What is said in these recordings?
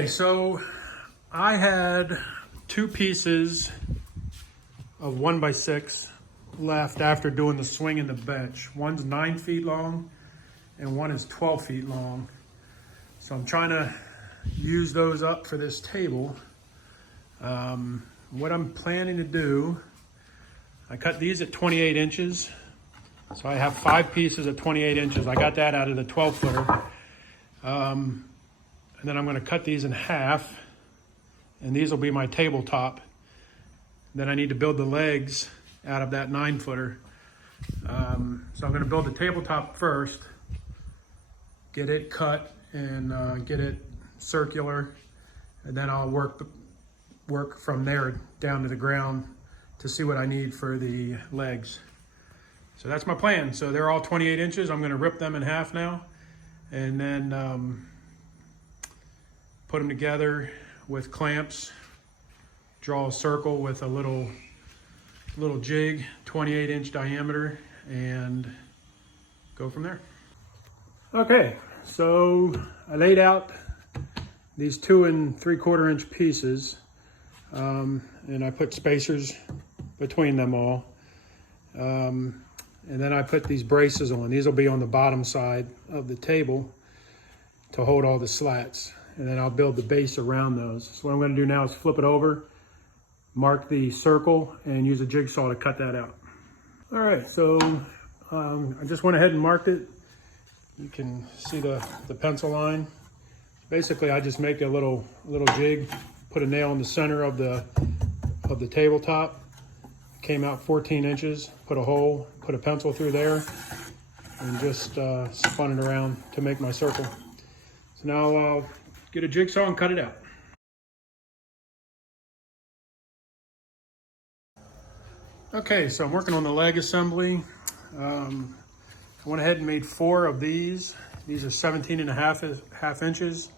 Okay, so I had two pieces of 1x6 left after doing the swing and the bench. One's 9 feet long and one is 12 feet long. So I'm trying to use those up for this table. What I'm planning to do, I cut these at 28 inches. So I have 5 pieces at 28 inches. I got that out of the 12 footer. And then I'm going to cut these in half, and these will be my tabletop. Then I need to build the legs out of that 9 footer. So I'm going to build the tabletop first, get it cut and get it circular, and then I'll work from there down to the ground to see what I need for the legs. So that's my plan. So they're all 28 inches. I'm going to rip them in half now, and then put them together with clamps, draw a circle with a little jig, 28-inch diameter, and go from there. Okay, so I laid out these 2 3/4 inch pieces, and I put spacers between them all. And then I put these braces on. These will be on the bottom side of the table to hold all the slats. And then I'll build the base around those. So what I'm going to do now is flip it over, mark the circle, and use a jigsaw to cut that out. All right, so I just went ahead and marked it. You can see the pencil line. Basically, I just make a little jig, put a nail in the center of the tabletop. Came out 14 inches, put a hole, put a pencil through there, and just spun it around to make my circle. So now I'll get a jigsaw and cut it out. Okay, so I'm working on the leg assembly. I went ahead and made 4 of these. These are 17 and a half inches.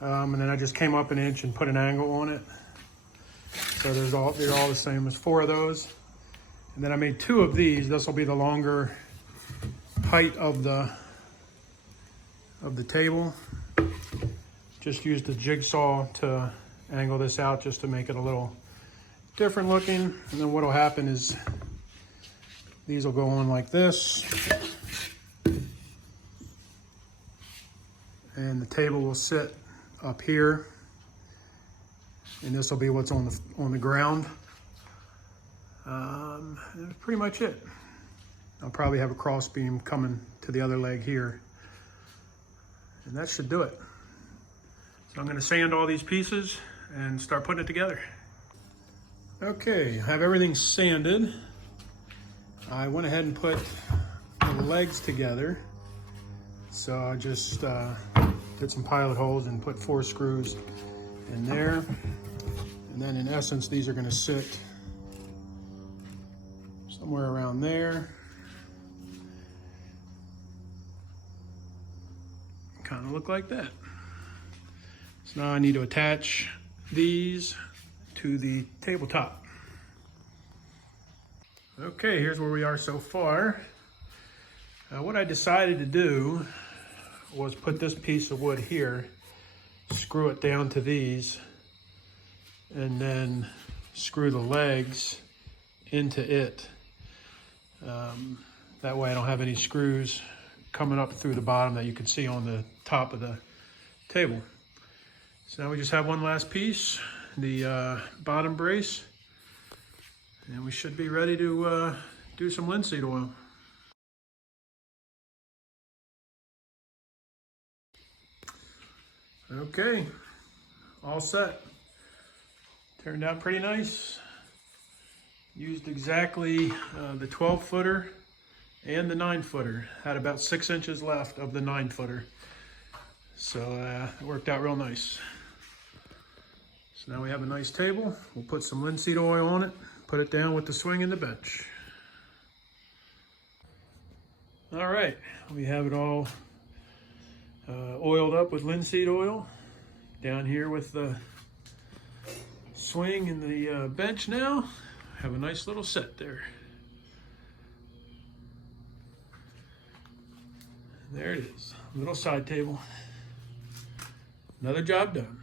And then I just came up an inch and put an angle on it. So they're all the same. There's 4 of those. And then I made 2 of these. This will be the longer height of the table. Just used the jigsaw to angle this out just to make it a little different looking. And then what will happen is these will go on like this. And the table will sit up here. And this will be what's on the ground. That's pretty much it. I'll probably have a cross beam coming to the other leg here. And that should do it. So I'm going to sand all these pieces and start putting it together. Okay, I have everything sanded. I went ahead and put the legs together. So I just did some pilot holes and put 4 screws in there. And then in essence, these are going to sit somewhere around there. Kind of look like that. So now I need to attach these to the tabletop. Okay, here's where we are so far. What I decided to do was put this piece of wood here, screw it down to these, and then screw the legs into it. That way I don't have any screws coming up through the bottom that you can see on the top of the table. So now we just have one last piece, the bottom brace, and we should be ready to do some linseed oil. Okay, all set. Turned out pretty nice. Used exactly the 12 footer and the 9 footer. Had about 6 inches left of the 9 footer. So it worked out real nice. So now we have a nice table. We'll put some linseed oil on it, put it down with the swing and the bench. All right, we have it all oiled up with linseed oil. Down here with the swing and the bench now. Have a nice little set there. There it is, little side table. Another job done.